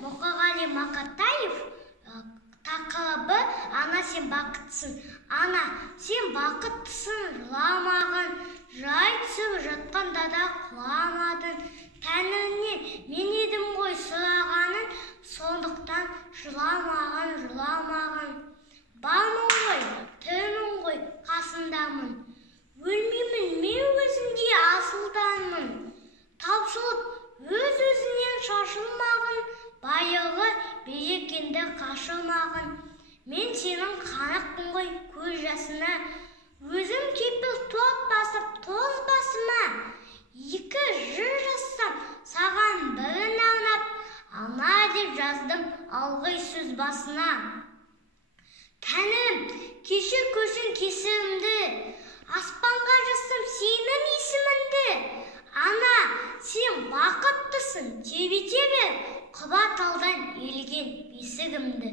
Мұқағали Мақатаев тақырыбы «Ана, сен бақыттысың». Ана, сен бақыттысың, жыламағын, жай түсіп жатқанда да құламадың. Тәңіріңнен мен едім ғой сұрағаның, сондықтан жыламағын. Бармын ғой, тірімін ғой, қасындамын. Өлмеймін, мен өзіңдей асылданмын. Таусылып өз-өзінен шашылмағын, байырғы берекеңді қашырмағын. Мен сенің қанықпын ғой көз жасына, өзім кепіл тот басып тоз басыма. Екі жыр жазсам, саған бірін арнап, ана деп жаздым алғы сөз басына. Тәңірім, кешір көрсін кесірімді, аспанға жазсам сенің есіміңді. Ана, сен бақыттысың, тербете бер, құба талдан елген бесігімді.